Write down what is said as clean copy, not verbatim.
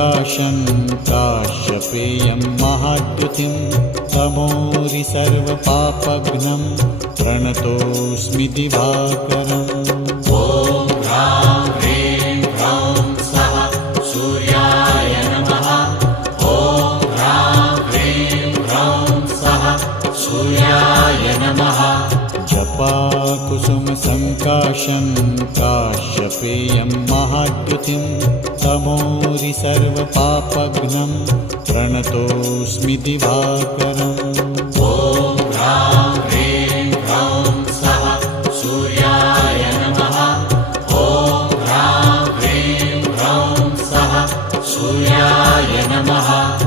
सङ्काशं काश्यपेयं महाद्युतिं तमोरि सर्वपापघ्नं प्रणतोऽस्मि दिवाकरम्। ॐ ह्रां ह्रीं ह्रौं स्वः सूर्याय नमः। ॐ ह्रां ह्रीं ह्रौं स्वः सूर्याय नमः। जपाकुसुमसङ्काशं काश्यपेयं महाद्युतिं तमोरि सर्वपापघ्नं प्रणतोऽस्मि दिवाकरम्।